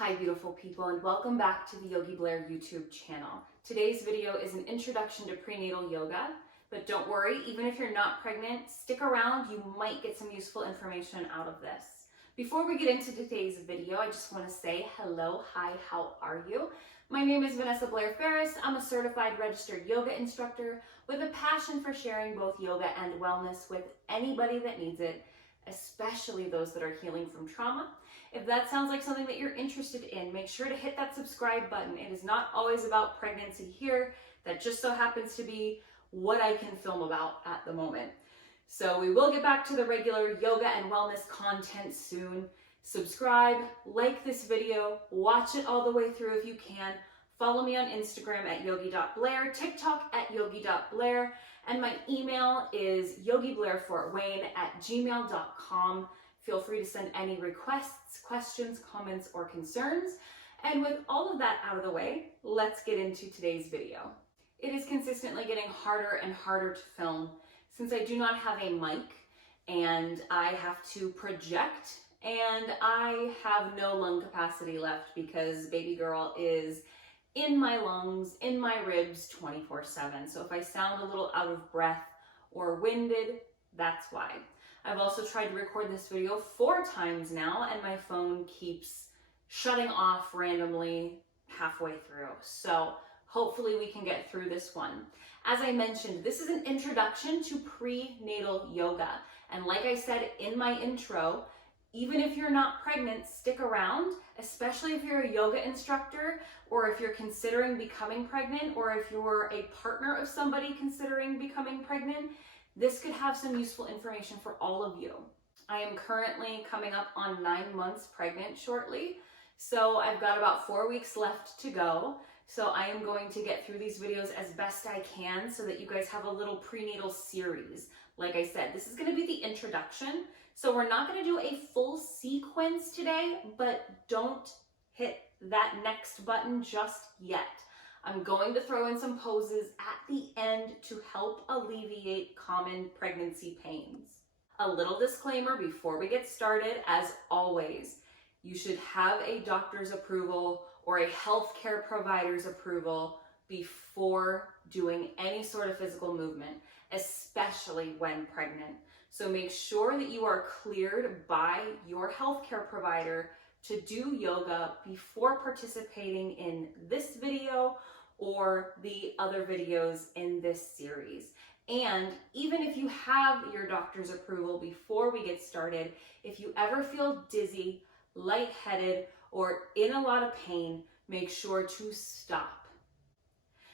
Hi beautiful people, and welcome back to the Yogi Blair YouTube channel. Today's video is an introduction to prenatal yoga, but don't worry, even if you're not pregnant, stick around, you might get some useful information out of this. Before we get into today's video, I just want to say hello, hi, how are you? My name is Vanessa Blair Ferris. I'm a certified registered yoga instructor with a passion for sharing both yoga and wellness with anybody that needs it, especially those that are healing from trauma. If that sounds like something that you're interested in, make sure to hit that subscribe button. It is not always about pregnancy here. That just so happens to be what I can film about at the moment. So we will get back to the regular yoga and wellness content soon. Subscribe, like this video, watch it all the way through if you can. Follow me on Instagram at yogi.blair, TikTok at yogi.blair, and my email is yogiblairfortwayne@gmail.com. Feel free to send any requests, questions, comments, or concerns. And with all of that out of the way, let's get into today's video. It is consistently getting harder and harder to film since I do not have a mic and I have to project and I have no lung capacity left because baby girl is in my lungs, in my ribs 24/7. So if I sound a little out of breath or winded, that's why. I've also tried to record this video 4 times now and my phone keeps shutting off randomly halfway through. So hopefully we can get through this one. As I mentioned, this is an introduction to prenatal yoga. And like I said in my intro, even if you're not pregnant, stick around, especially if you're a yoga instructor or if you're considering becoming pregnant or if you're a partner of somebody considering becoming pregnant. This could have some useful information for all of you. I am currently coming up on 9 months pregnant shortly, so I've got about 4 weeks left to go. So I am going to get through these videos as best I can so that you guys have a little prenatal series. Like I said, this is going to be the introduction. So we're not going to do a full sequence today, but don't hit that next button just yet. I'm going to throw in some poses at the end to help alleviate common pregnancy pains. A little disclaimer before we get started, as always, you should have a doctor's approval or a healthcare provider's approval before doing any sort of physical movement, especially when pregnant. So make sure that you are cleared by your healthcare provider to do yoga before participating in this video or the other videos in this series. And even if you have your doctor's approval before we get started, if you ever feel dizzy, lightheaded, or in a lot of pain, make sure to stop.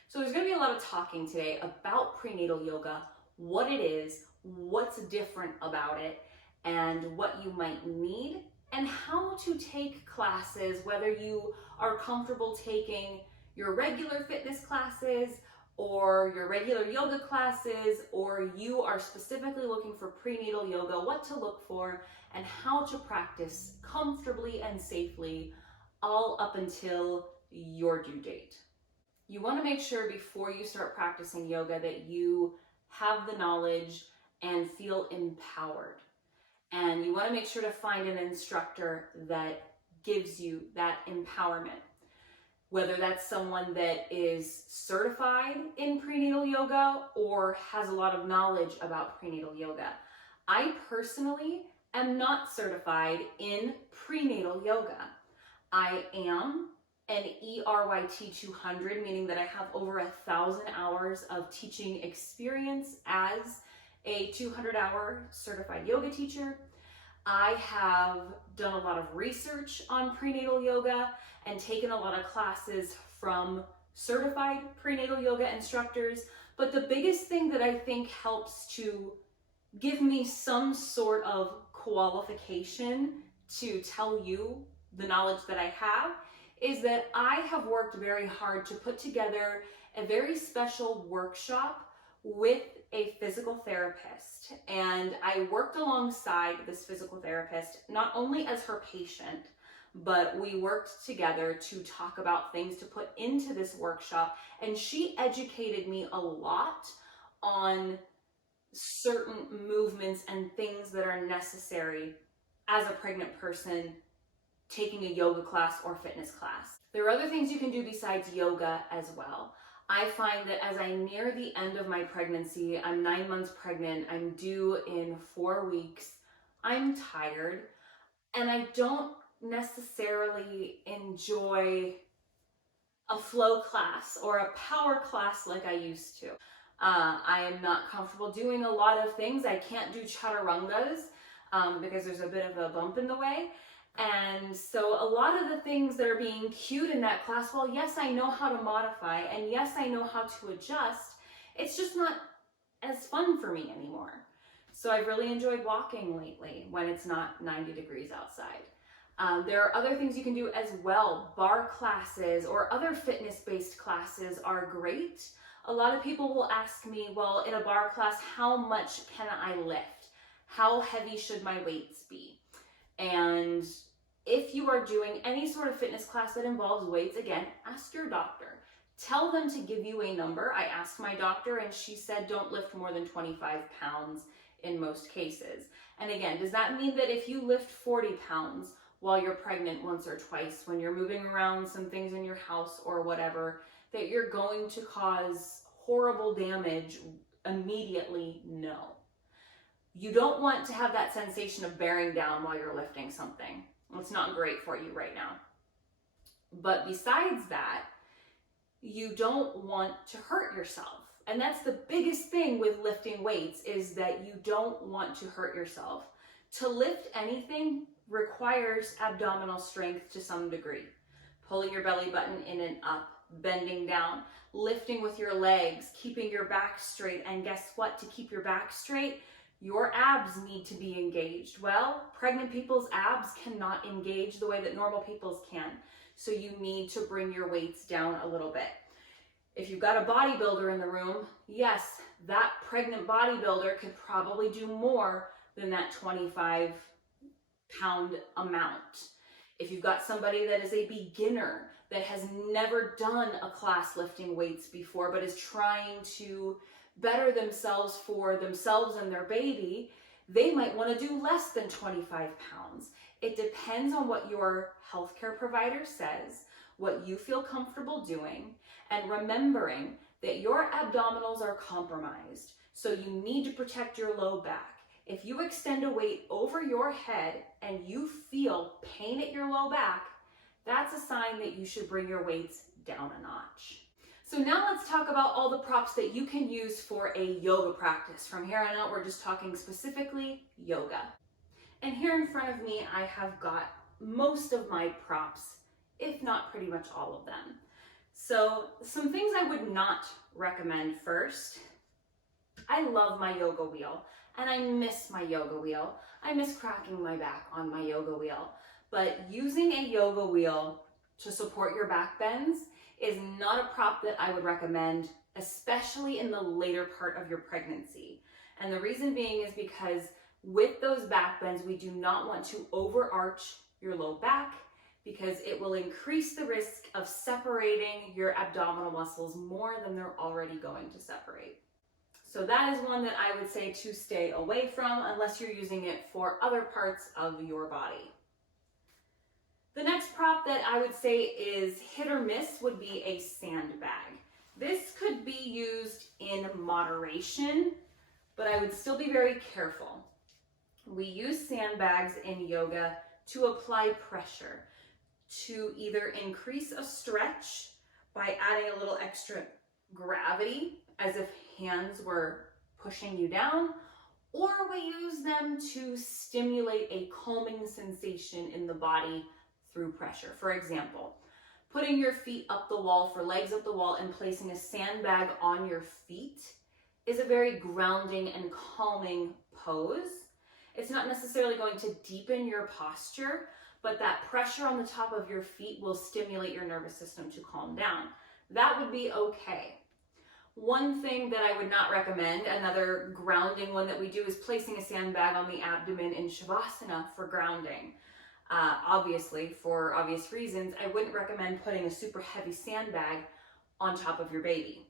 So there's going to be a lot of talking today about prenatal yoga, what it is, what's different about it, and what you might need, and how to take classes, whether you are comfortable taking your regular fitness classes or your regular yoga classes, or you are specifically looking for prenatal yoga, what to look for, and how to practice comfortably and safely all up until your due date. You want to make sure before you start practicing yoga that you have the knowledge and feel empowered. And you want to make sure to find an instructor that gives you that empowerment. Whether that's someone that is certified in prenatal yoga or has a lot of knowledge about prenatal yoga. I personally am not certified in prenatal yoga. I am an ERYT 200, meaning that I have over 1,000 hours of teaching experience as a 200-hour certified yoga teacher. I have done a lot of research on prenatal yoga and taken a lot of classes from certified prenatal yoga instructors. But the biggest thing that I think helps to give me some sort of qualification to tell you the knowledge that I have is that I have worked very hard to put together a very special workshop with a physical therapist. And I worked alongside this physical therapist, not only as her patient, but we worked together to talk about things to put into this workshop. And she educated me a lot on certain movements and things that are necessary as a pregnant person taking a yoga class or fitness class. There are other things you can do besides yoga as well. I find that as I near the end of my pregnancy, I'm 9 months pregnant, I'm due in 4 weeks, I'm tired, and I don't necessarily enjoy a flow class or a power class like I used to. I am not comfortable doing a lot of things. I can't do chaturangas because there's a bit of a bump in the way. And so a lot of the things that are being cued in that class, well, yes, I know how to modify, and yes, I know how to adjust. It's just not as fun for me anymore. So I've really enjoyed walking lately when it's not 90 degrees outside. There are other things you can do as well. Bar classes or other fitness-based classes are great. A lot of people will ask me, well, in a bar class, how much can I lift? How heavy should my weights be? And if you are doing any sort of fitness class that involves weights, again, ask your doctor. Tell them to give you a number. I asked my doctor and she said don't lift more than 25 pounds in most cases. And again, does that mean that if you lift 40 pounds while you're pregnant once or twice, when you're moving around some things in your house or whatever, that you're going to cause horrible damage immediately? No. You don't want to have that sensation of bearing down while you're lifting something. It's not great for you right now. But besides that, you don't want to hurt yourself. And that's the biggest thing with lifting weights, is that you don't want to hurt yourself. To lift anything requires abdominal strength to some degree. Pulling your belly button in and up, bending down, lifting with your legs, keeping your back straight. And guess what? To keep your back straight, your abs need to be engaged. Well, pregnant people's abs cannot engage the way that normal people's can. So you need to bring your weights down a little bit. If you've got a bodybuilder in the room, yes, that pregnant bodybuilder could probably do more than that 25-pound amount. If you've got somebody that is a beginner that has never done a class lifting weights before but is trying to better themselves for themselves and their baby, they might want to do less than 25 pounds. It depends on what your healthcare provider says, what you feel comfortable doing, and remembering that your abdominals are compromised, so you need to protect your low back. If you extend a weight over your head and you feel pain at your low back, that's a sign that you should bring your weights down a notch. So now let's talk about all the props that you can use for a yoga practice. From here on out, we're just talking specifically yoga. And here in front of me, I have got most of my props, if not pretty much all of them. So some things I would not recommend first. I love my yoga wheel and I miss my yoga wheel. I miss cracking my back on my yoga wheel. But using a yoga wheel to support your back bends is not a prop that I would recommend, especially in the later part of your pregnancy. And the reason being is because with those back bends, we do not want to overarch your low back, because it will increase the risk of separating your abdominal muscles more than they're already going to separate. So that is one that I would say to stay away from unless you're using it for other parts of your body. The next prop that I would say is hit or miss would be a sandbag. This could be used in moderation, but I would still be very careful. We use sandbags in yoga to apply pressure, to either increase a stretch by adding a little extra gravity as if hands were pushing you down, or we use them to stimulate a calming sensation in the body through pressure. For example, putting your feet up the wall for legs up the wall and placing a sandbag on your feet is a very grounding and calming pose. It's not necessarily going to deepen your posture, but that pressure on the top of your feet will stimulate your nervous system to calm down. That would be okay. One thing that I would not recommend, another grounding one that we do, is placing a sandbag on the abdomen in Shavasana for grounding. Obviously, for obvious reasons, I wouldn't recommend putting a super heavy sandbag on top of your baby.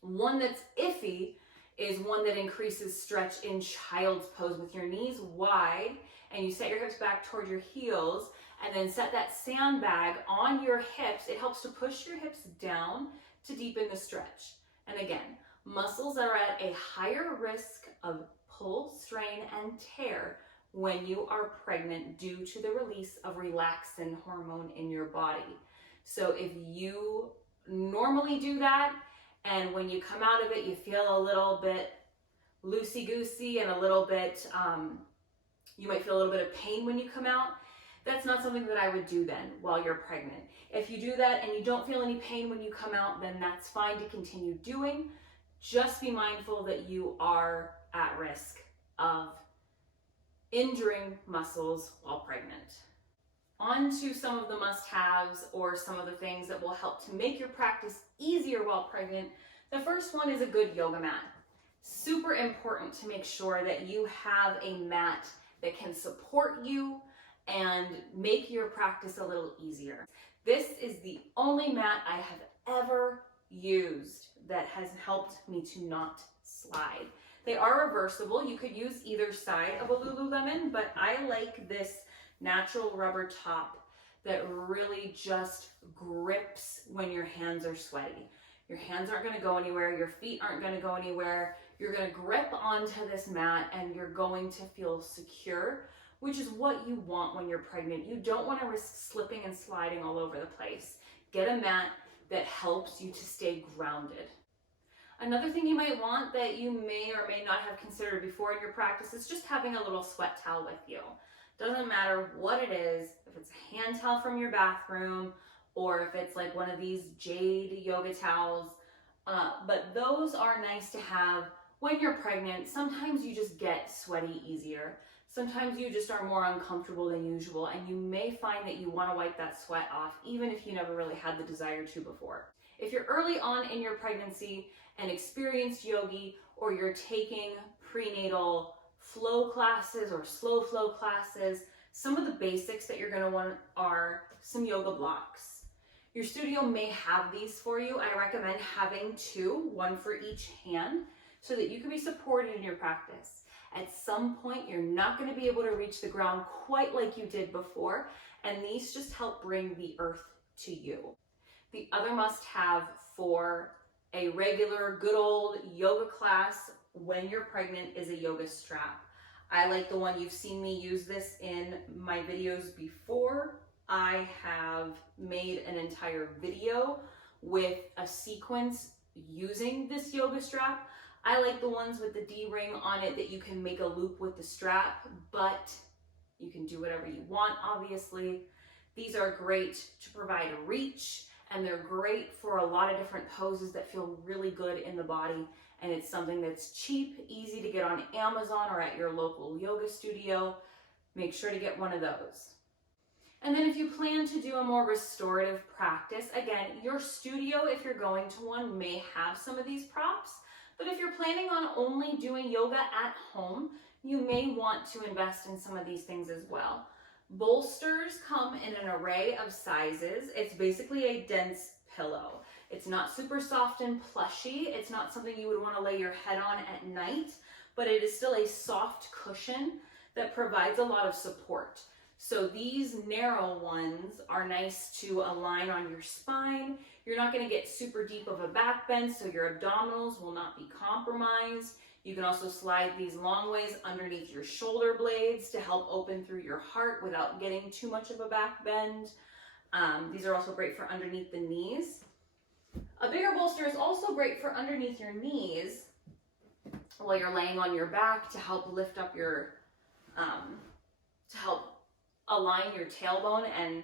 One that's iffy is one that increases stretch in child's pose with your knees wide and you set your hips back toward your heels and then set that sandbag on your hips. It helps to push your hips down to deepen the stretch. And again, muscles are at a higher risk of pull, strain, and tear when you are pregnant due to the release of relaxin hormone in your body. So if you normally do that, and when you come out of it, you feel a little bit loosey-goosey and a little bit, you might feel a little bit of pain when you come out, that's not something that I would do then while you're pregnant. If you do that and you don't feel any pain when you come out, then that's fine to continue doing. Just be mindful that you are at risk of injuring muscles while pregnant. On to some of the must-haves, or some of the things that will help to make your practice easier while pregnant. The first one is a good yoga mat. Super important to make sure that you have a mat that can support you and make your practice a little easier. This is the only mat I have ever used that has helped me to not slide. They are reversible. You could use either side of a Lululemon, but I like this natural rubber top that really just grips when your hands are sweaty. Your hands aren't going to go anywhere. Your feet aren't going to go anywhere. You're going to grip onto this mat and you're going to feel secure, which is what you want when you're pregnant. You don't want to risk slipping and sliding all over the place. Get a mat that helps you to stay grounded. Another thing you might want that you may or may not have considered before in your practice is just having a little sweat towel with you. Doesn't matter what it is, if it's a hand towel from your bathroom, or if it's like one of these jade yoga towels, but those are nice to have when you're pregnant. Sometimes you just get sweaty easier. Sometimes you just are more uncomfortable than usual, and you may find that you want to wipe that sweat off even if you never really had the desire to before. If you're early on in your pregnancy and experienced yogi, or you're taking prenatal flow classes or slow flow classes, some of the basics that you're going to want are some yoga blocks. Your studio may have these for you. I recommend having two, one for each hand, so that you can be supported in your practice. At some point, you're not going to be able to reach the ground quite like you did before, and these just help bring the earth to you. The other must-have for a regular, good old yoga class when you're pregnant is a yoga strap. I like the one, you've seen me use this in my videos before. I have made an entire video with a sequence using this yoga strap. I like the ones with the D-ring on it that you can make a loop with the strap, but you can do whatever you want, obviously. These are great to provide a reach, and they're great for a lot of different poses that feel really good in the body. And it's something that's cheap, easy to get on Amazon or at your local yoga studio. Make sure to get one of those. And then if you plan to do a more restorative practice, again, your studio, if you're going to one, may have some of these props. But if you're planning on only doing yoga at home, you may want to invest in some of these things as well. Bolsters come in an array of sizes. It's basically a dense pillow. It's not super soft and plushy. It's not something you would want to lay your head on at night, but it is still a soft cushion that provides a lot of support. So these narrow ones are nice to align on your spine. You're not going to get super deep of a back bend, so your abdominals will not be compromised. You can also slide these long ways underneath your shoulder blades to help open through your heart without getting too much of a back bend. These are also great for underneath the knees. A bigger bolster is also great for underneath your knees while you're laying on your back to help lift up your, to help align your tailbone and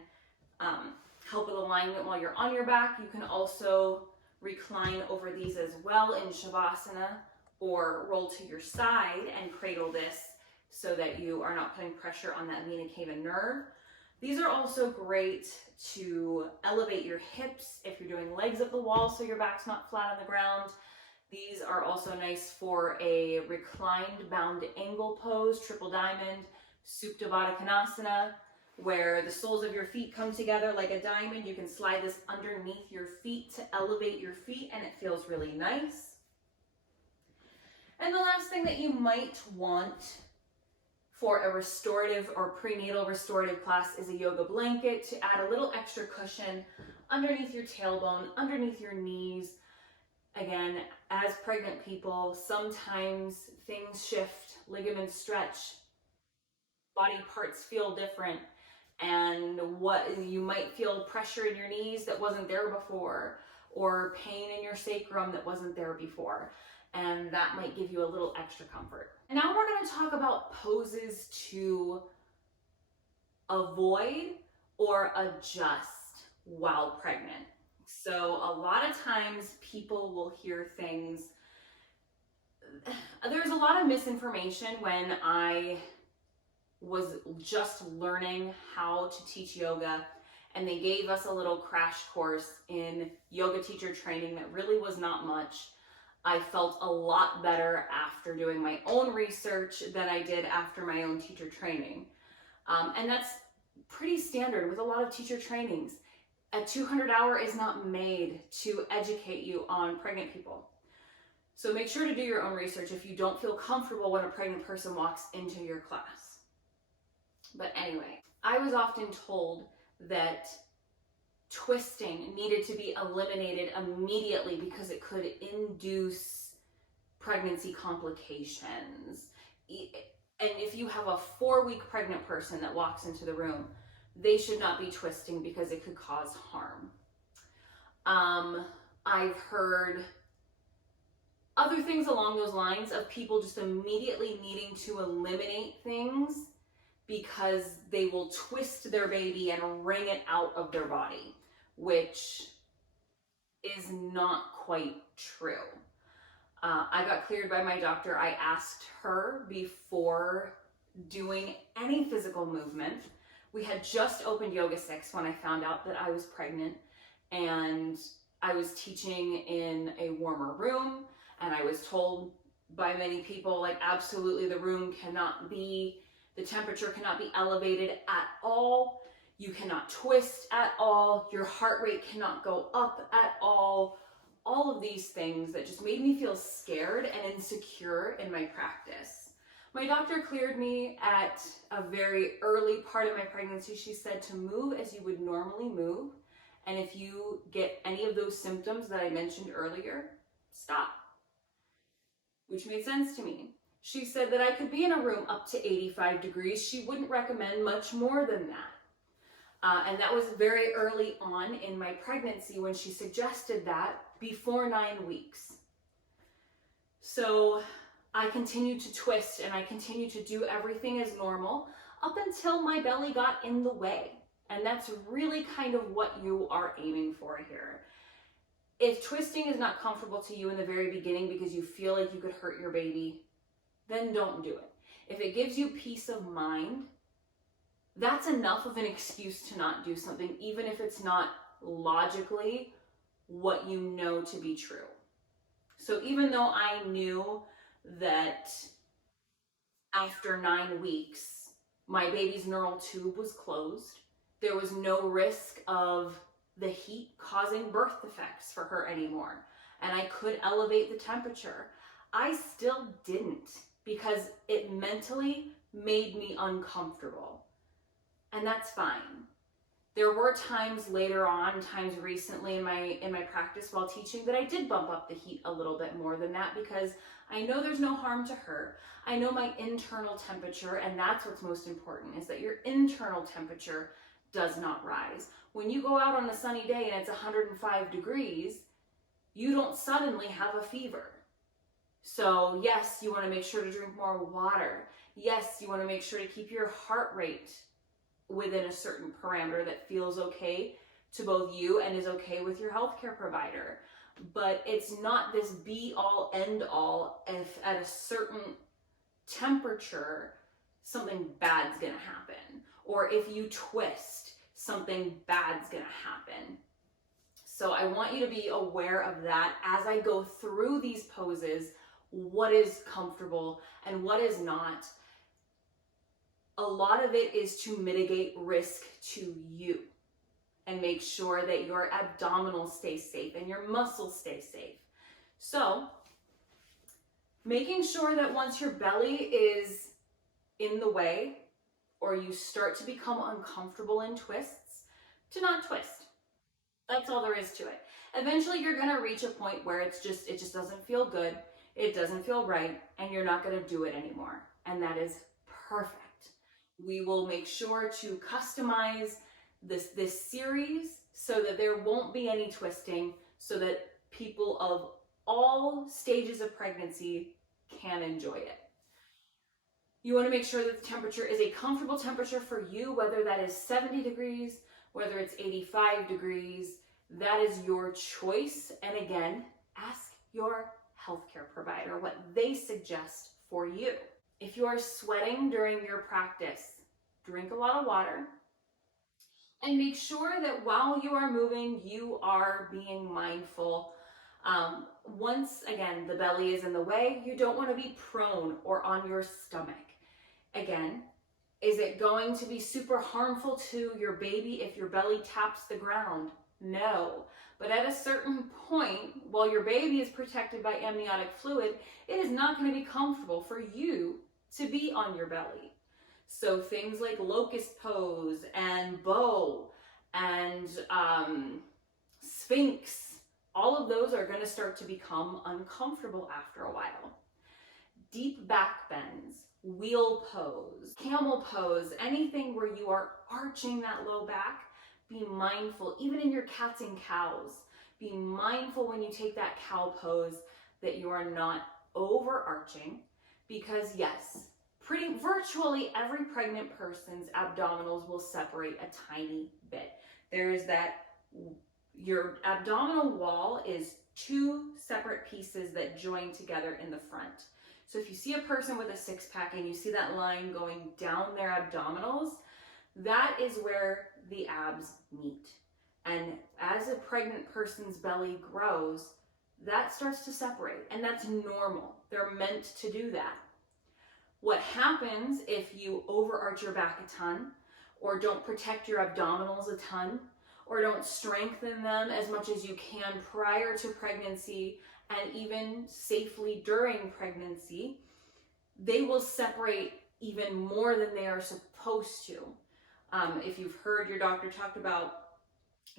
help with alignment while you're on your back. You can also recline over these as well in Shavasana, or roll to your side and cradle this so that you are not putting pressure on that vena cava nerve. These are also great to elevate your hips if you're doing legs up the wall so your back's not flat on the ground. These are also nice for a reclined bound angle pose, triple diamond, Supta Baddha Konasana, where the soles of your feet come together like a diamond. You can slide this underneath your feet to elevate your feet, and it feels really nice. And the last thing that you might want for a restorative or prenatal restorative class is a yoga blanket to add a little extra cushion underneath your tailbone, underneath your knees. Again, as pregnant people, sometimes things shift, ligaments stretch, body parts feel different, and you might feel pressure in your knees that wasn't there before, or pain in your sacrum that wasn't there before. And that might give you a little extra comfort. And now we're going to talk about poses to avoid or adjust while pregnant. So a lot of times people will hear things. There's a lot of misinformation when I was just learning how to teach yoga, and they gave us a little crash course in yoga teacher training that really was not much. I felt a lot better after doing my own research than I did after my own teacher training. And that's pretty standard with a lot of teacher trainings. A 200-hour is not made to educate you on pregnant people. So make sure to do your own research if you don't feel comfortable when a pregnant person walks into your class. But anyway, I was often told that twisting needed to be eliminated immediately because it could induce pregnancy complications. And if you have a 4-week pregnant person that walks into the room, they should not be twisting because it could cause harm. I've heard other things along those lines of people just immediately needing to eliminate things because they will twist their baby and wring it out of their body, which is not quite true. I got cleared by my doctor. I asked her before doing any physical movement. We had just opened Yoga 6 when I found out that I was pregnant, and I was teaching in a warmer room, and I was told by many people, like, absolutely the temperature cannot be elevated at all. You cannot twist at all. Your heart rate cannot go up at all. All of these things that just made me feel scared and insecure in my practice. My doctor cleared me at a very early part of my pregnancy. She said to move as you would normally move. And if you get any of those symptoms that I mentioned earlier, stop. Which made sense to me. She said that I could be in a room up to 85 degrees. She wouldn't recommend much more than that. And that was very early on in my pregnancy when she suggested that, before 9 weeks. So I continued to twist and I continued to do everything as normal up until my belly got in the way. And that's really kind of what you are aiming for here. If twisting is not comfortable to you in the very beginning because you feel like you could hurt your baby, then don't do it. If it gives you peace of mind, that's enough of an excuse to not do something, even if it's not logically what you know to be true. So even though I knew that after 9 weeks, my baby's neural tube was closed, there was no risk of the heat causing birth defects for her anymore, and I could elevate the temperature, I still didn't, because it mentally made me uncomfortable. And that's fine. There were times later on, times recently in my practice while teaching, that I did bump up the heat a little bit more than that, because I know there's no harm to her. I know my internal temperature, and that's what's most important, is that your internal temperature does not rise. When you go out on a sunny day and it's 105 degrees, you don't suddenly have a fever. So yes, you want to make sure to drink more water. Yes, you want to make sure to keep your heart rate within a certain parameter that feels okay to both you and is okay with your healthcare provider. But it's not this be all end all if at a certain temperature something bad's gonna happen, or if you twist, something bad's gonna happen. So I want you to be aware of that as I go through these poses, what is comfortable and what is not. A lot of it is to mitigate risk to you and make sure that your abdominals stay safe and your muscles stay safe. So making sure that once your belly is in the way or you start to become uncomfortable in twists, to not twist. That's all there is to it. Eventually you're going to reach a point where it just doesn't feel good. It doesn't feel right, and you're not going to do it anymore. And that is perfect. We will make sure to customize this series so that there won't be any twisting, so that people of all stages of pregnancy can enjoy it. You want to make sure that the temperature is a comfortable temperature for you, whether that is 70 degrees, whether it's 85 degrees, that is your choice. And again, ask your healthcare provider what they suggest for you. If you are sweating during your practice, drink a lot of water and make sure that while you are moving, you are being mindful. Once again, the belly is in the way, you don't want to be prone or on your stomach. Again, is it going to be super harmful to your baby if your belly taps the ground? No. But at a certain point, while your baby is protected by amniotic fluid, it is not going to be comfortable for you to be on your belly. So things like locust pose and bow and sphinx, all of those are going to start to become uncomfortable after a while. Deep back bends, wheel pose, camel pose, anything where you are arching that low back, be mindful. Even in your cats and cows, be mindful when you take that cow pose that you are not overarching, because yes, virtually every pregnant person's abdominals will separate a tiny bit. There's that, your abdominal wall is two separate pieces that join together in the front. So if you see a person with a six-pack and you see that line going down their abdominals, that is where the abs meet. And as a pregnant person's belly grows, that starts to separate, and that's normal. They're meant to do that. What happens if you overarch your back a ton, or don't protect your abdominals a ton, or don't strengthen them as much as you can prior to pregnancy and even safely during pregnancy, they will separate even more than they are supposed to. If you've heard your doctor talk about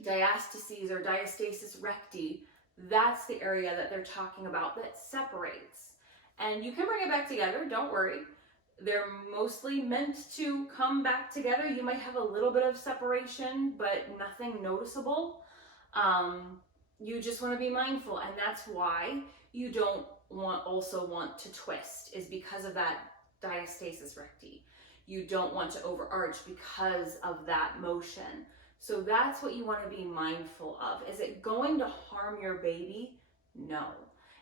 diastases or diastasis recti, that's the area that they're talking about that separates. And you can bring it back together, don't worry. They're mostly meant to come back together. You might have a little bit of separation, but nothing noticeable. You just want to be mindful, and that's why you don't also want to twist, is because of that diastasis recti. You don't want to overarch because of that motion. So that's what you want to be mindful of. Is it going to harm your baby? No.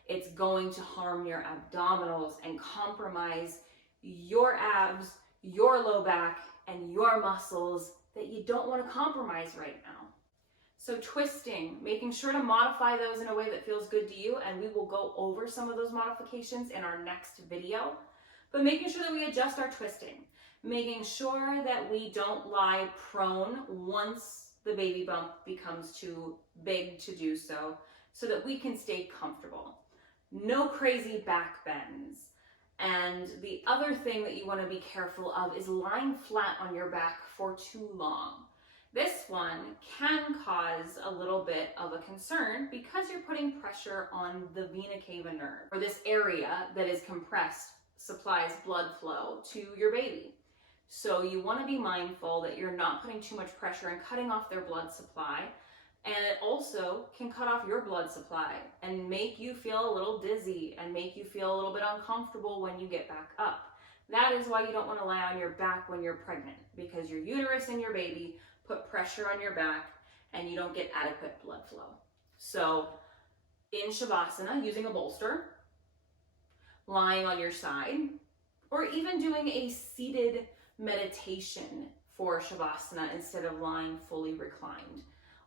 It's going to harm your abdominals and compromise your abs, your low back, and your muscles that you don't want to compromise right now. So twisting, making sure to modify those in a way that feels good to you, and we will go over some of those modifications in our next video. But making sure that we adjust our twisting, making sure that we don't lie prone once the baby bump becomes too big to do so, so that we can stay comfortable. No crazy back bends. And the other thing that you want to be careful of is lying flat on your back for too long. This one can cause a little bit of a concern because you're putting pressure on the vena cava nerve, or this area that is compressed supplies blood flow to your baby. So you want to be mindful that you're not putting too much pressure and cutting off their blood supply. And it also can cut off your blood supply and make you feel a little dizzy and make you feel a little bit uncomfortable when you get back up. That is why you don't want to lie on your back when you're pregnant, because your uterus and your baby put pressure on your back and you don't get adequate blood flow. So in Shavasana, using a bolster, lying on your side, or even doing a seated meditation for Shavasana instead of lying fully reclined.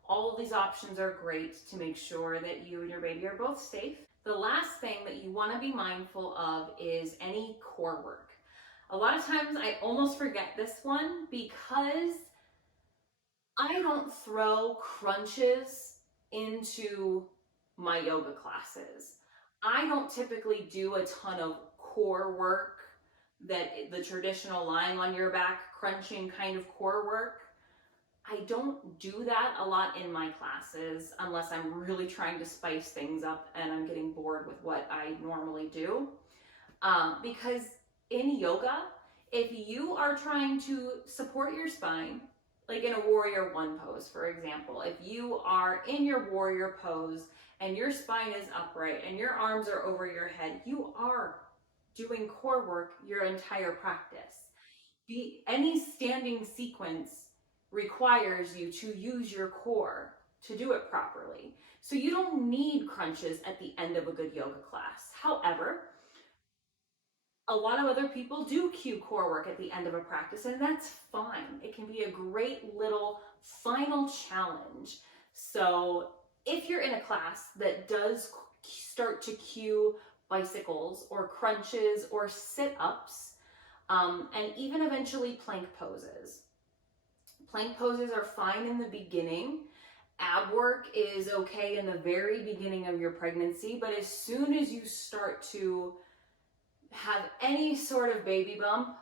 All of these options are great to make sure that you and your baby are both safe. The last thing that you want to be mindful of is any core work. A lot of times I almost forget this one because I don't throw crunches into my yoga classes. I don't typically do a ton of core work the traditional lying on your back, crunching kind of core work. I don't do that a lot in my classes unless I'm really trying to spice things up and I'm getting bored with what I normally do. Because in yoga, if you are trying to support your spine, like in a warrior one pose, for example, if you are in your warrior pose and your spine is upright and your arms are over your head, you are doing core work your entire practice. Any standing sequence requires you to use your core to do it properly. So you don't need crunches at the end of a good yoga class. However, a lot of other people do cue core work at the end of a practice, and that's fine. It can be a great little final challenge. So if you're in a class that does start to cue bicycles or crunches or sit-ups, and even eventually plank poses. Plank poses are fine in the beginning. Ab work is okay in the very beginning of your pregnancy, but as soon as you start to have any sort of baby bump,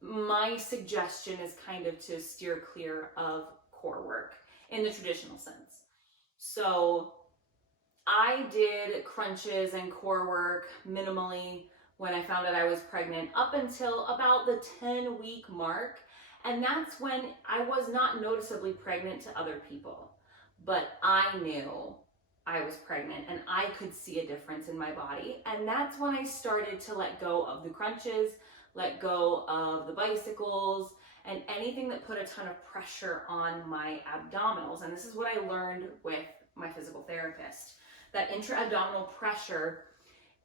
my suggestion is kind of to steer clear of core work in the traditional sense. So I did crunches and core work minimally when I found out I was pregnant up until about the 10-week mark. And that's when I was not noticeably pregnant to other people, but I knew I was pregnant and I could see a difference in my body. And that's when I started to let go of the crunches, let go of the bicycles, and anything that put a ton of pressure on my abdominals. And this is what I learned with my physical therapist, that intra-abdominal pressure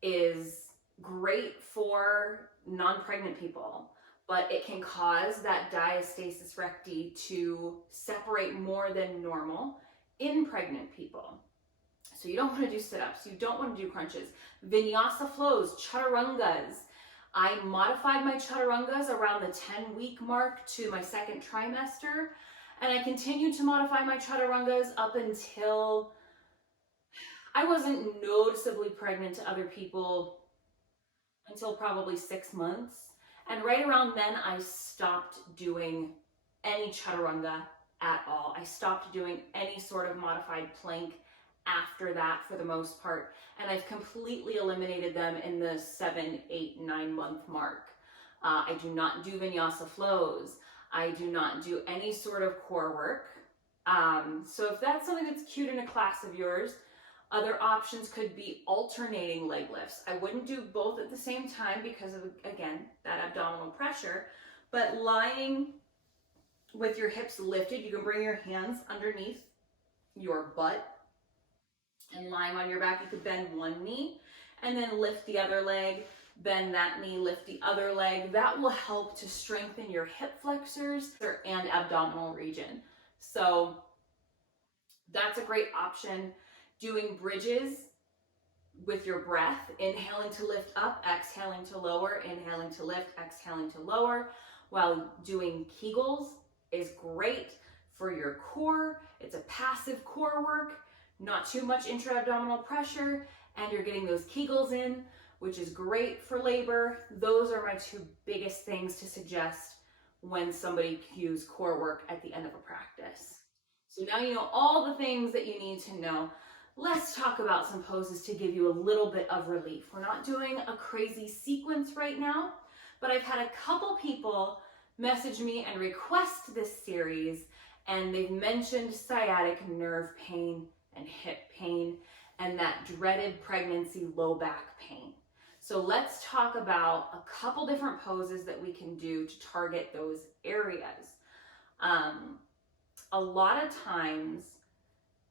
is great for non-pregnant people, but it can cause that diastasis recti to separate more than normal in pregnant people. So you don't want to do sit-ups, you don't want to do crunches. Vinyasa flows, chaturangas. I modified my chaturangas around the 10-week mark to my second trimester, and I continued to modify my chaturangas up until I wasn't noticeably pregnant to other people until probably 6 months. And right around then, I stopped doing any chaturanga at all. I stopped doing any sort of modified plank after that for the most part. And I've completely eliminated them in the 7, 8, 9 month mark. I do not do vinyasa flows. I do not do any sort of core work. So if that's something that's cute in a class of yours, other options could be alternating leg lifts. I wouldn't do both at the same time because of, again, that abdominal pressure, but lying with your hips lifted, you can bring your hands underneath your butt, and lying on your back, you could bend one knee and then lift the other leg, bend that knee, lift the other leg. That will help to strengthen your hip flexors and abdominal region. So that's a great option. Doing bridges with your breath, inhaling to lift up, exhaling to lower, inhaling to lift, exhaling to lower, while doing Kegels is great for your core. It's a passive core work, not too much intra-abdominal pressure, and you're getting those Kegels in, which is great for labor. Those are my two biggest things to suggest when somebody cues core work at the end of a practice. So now you know all the things that you need to know. Let's talk about some poses to give you a little bit of relief. We're not doing a crazy sequence right now, but I've had a couple people message me and request this series, and they've mentioned sciatic nerve pain and hip pain and that dreaded pregnancy low back pain. So let's talk about a couple different poses that we can do to target those areas. A lot of times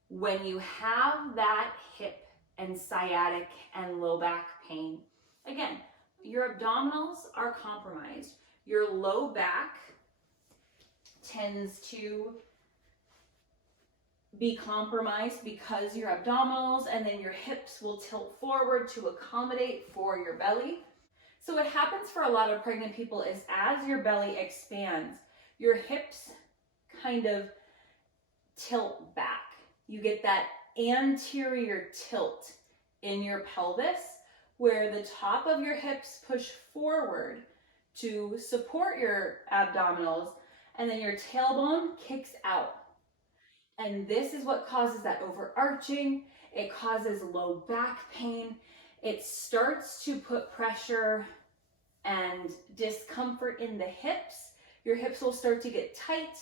when you have that hip and sciatic and low back pain, again, your abdominals are compromised. Your low back tends to be compromised because your abdominals, and then your hips will tilt forward to accommodate for your belly. So what happens for a lot of pregnant people is as your belly expands, your hips kind of tilt back. You get that anterior tilt in your pelvis, where the top of your hips push forward to support your abdominals, and then your tailbone kicks out. And this is what causes that overarching. It causes low back pain. It starts to put pressure and discomfort in the hips. Your hips will start to get tight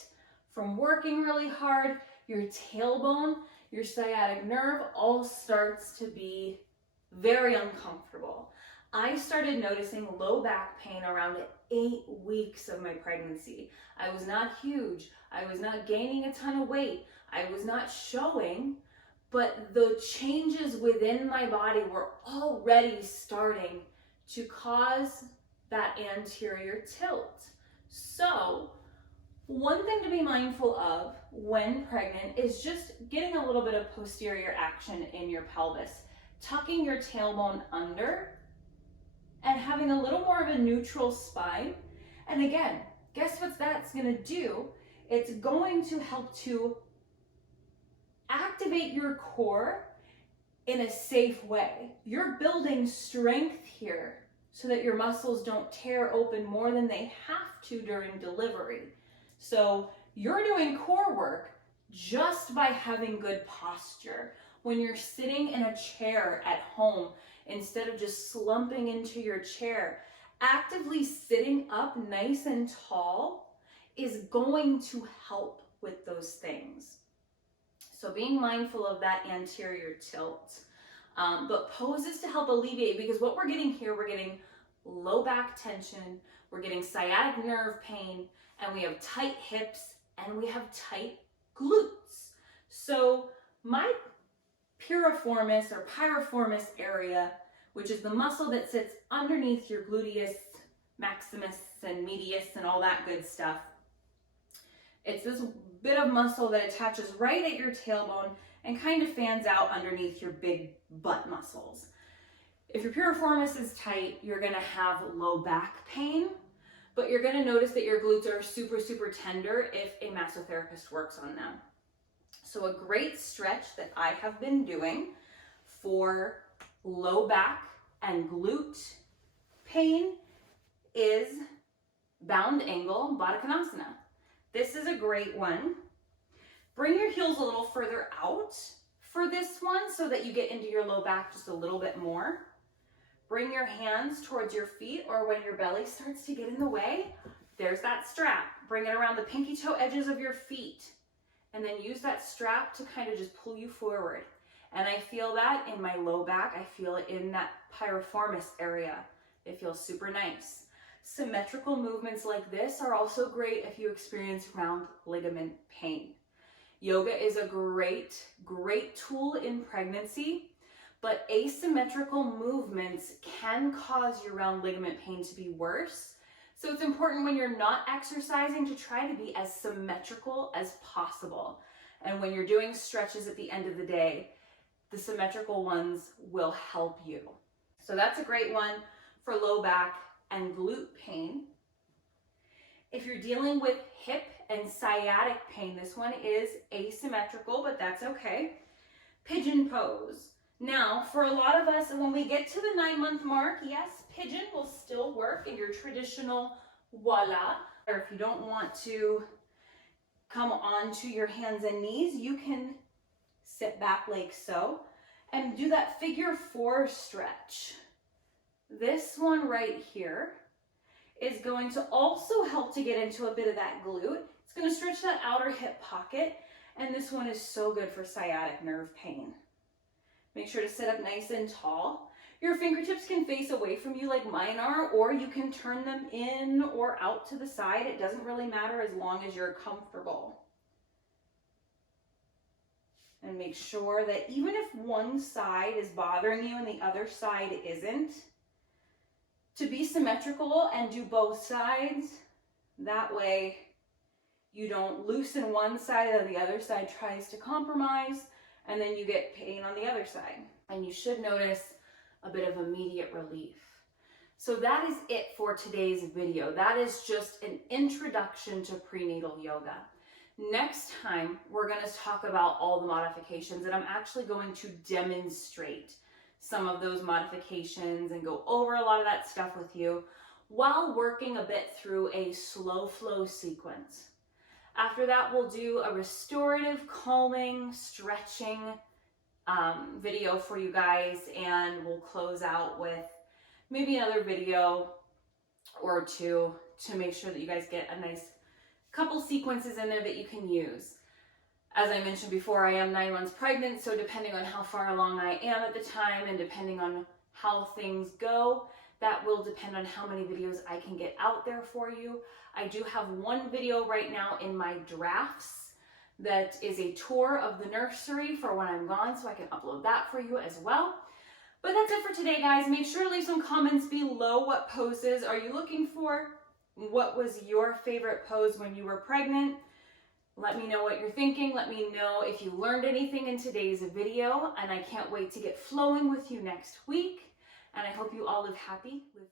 from working really hard. Your tailbone, your sciatic nerve all starts to be very uncomfortable. I started noticing low back pain around 8 weeks of my pregnancy. I was not huge. I was not gaining a ton of weight. I was not showing, but the changes within my body were already starting to cause that anterior tilt. So, one thing to be mindful of when pregnant is just getting a little bit of posterior action in your pelvis, tucking your tailbone under, and having a little more of a neutral spine. And again, guess what that's gonna do? It's going to help to activate your core in a safe way. You're building strength here so that your muscles don't tear open more than they have to during delivery. So you're doing core work just by having good posture. When you're sitting in a chair at home, instead of just slumping into your chair, actively sitting up nice and tall is going to help with those things. So being mindful of that anterior tilt, but poses to help alleviate, because what we're getting here, we're getting low back tension, we're getting sciatic nerve pain, and we have tight hips, and we have tight glutes. So my piriformis or piriformis area, which is the muscle that sits underneath your gluteus maximus and medius and all that good stuff. It's this bit of muscle that attaches right at your tailbone and kind of fans out underneath your big butt muscles. If your piriformis is tight, you're gonna have low back pain, but you're gonna notice that your glutes are super, super tender if a massotherapist works on them. So a great stretch that I have been doing for low back and glute pain is bound angle Baddha Konasana. This is a great one. Bring your heels a little further out for this one so that you get into your low back just a little bit more. Bring your hands towards your feet, or when your belly starts to get in the way, there's that strap. Bring it around the pinky toe edges of your feet, and then use that strap to kind of just pull you forward. And I feel that in my low back. I feel it in that piriformis area. It feels super nice. Symmetrical movements like this are also great if you experience round ligament pain. Yoga is a great, great tool in pregnancy, but asymmetrical movements can cause your round ligament pain to be worse. So it's important when you're not exercising to try to be as symmetrical as possible. And when you're doing stretches at the end of the day, the symmetrical ones will help you. So that's a great one for low back and glute pain. If you're dealing with hip and sciatic pain, this one is asymmetrical, but that's okay. Pigeon pose. Now, for a lot of us, when we get to the 9-month mark, yes, pigeon will still work in your traditional voila. Or if you don't want to come onto your hands and knees, you can sit back like so and do that figure 4 stretch. This one right here is going to also help to get into a bit of that glute. It's going to stretch that outer hip pocket, and this one is so good for sciatic nerve pain. Make sure to sit up nice and tall. Your fingertips can face away from you like mine are, or you can turn them in or out to the side. It doesn't really matter as long as you're comfortable. And make sure that even if one side is bothering you and the other side isn't, to be symmetrical and do both sides. That way you don't loosen one side and the other side tries to compromise, and then you get pain on the other side. And you should notice a bit of immediate relief. So that is it for today's video. That is just an introduction to prenatal yoga. Next time, we're going to talk about all the modifications, and I'm actually going to demonstrate some of those modifications and go over a lot of that stuff with you while working a bit through a slow flow sequence. After that, we'll do a restorative, calming, stretching video for you guys, and we'll close out with maybe another video or two to make sure that you guys get a nice couple sequences in there that you can use. As I mentioned before, I am 9 months pregnant, so depending on how far along I am at the time and depending on how things go, that will depend on how many videos I can get out there for you. I do have one video right now in my drafts that is a tour of the nursery for when I'm gone, so I can upload that for you as well. But that's it for today, guys. Make sure to leave some comments below. What poses are you looking for? What was your favorite pose when you were pregnant? Let me know what you're thinking. Let me know if you learned anything in today's video, and I can't wait to get flowing with you next week. And I hope you all live happy, live